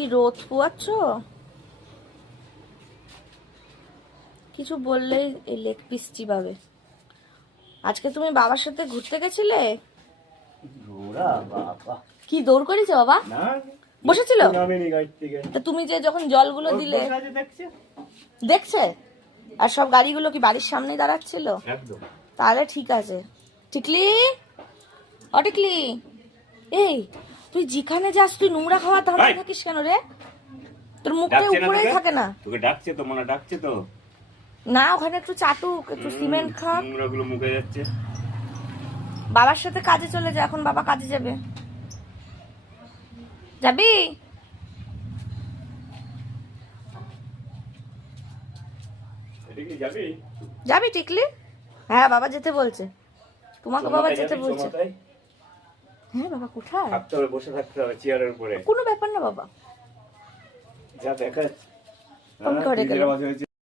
কি রোদ পোয়াচ্ছ? কিছু বললেই এই লেগ পিস চিবাবে। আজকে তুমি বাবার সাথে ঘুরতে গেছিলে? কি দৌড় করেছে বাবা? বসেছিল? তা তুমি যে যখন জলগুলো দিলে দেখছে? আর সব গাড়িগুলো কি বাড়ির সামনেই দাঁড়াচ্ছিল? তাহলে ঠিক আছে। টিকলি, টিকলি, এই তুই যেখানে যাস তুই নোংরা খাওয়া ধান্দা থাকিস কেন রে? তোর মুখটা উপরেই থাকে না? তোকে ডাকছে তো, মনে ডাকছে তো না, ওখানে একটু চাটুক, একটু সিমেন্ট খা। নোংরাগুলো মুখে যাচ্ছে। বাবার সাথে কাজে চলে যা, এখন বাবা কাজে যাবে। যাবি? যাবি টিকলি? হ্যাঁ, বাবা যেতে বলছে। তোমাকে বাবা যেতে বলছে। হ্যাঁ বাবা, কোথায় থাকতে হবে? বসে থাকতে হবে চেয়ারের উপরে। কোনো ব্যাপার না বাবা। যা দেখা তুমি ঘরে গেলে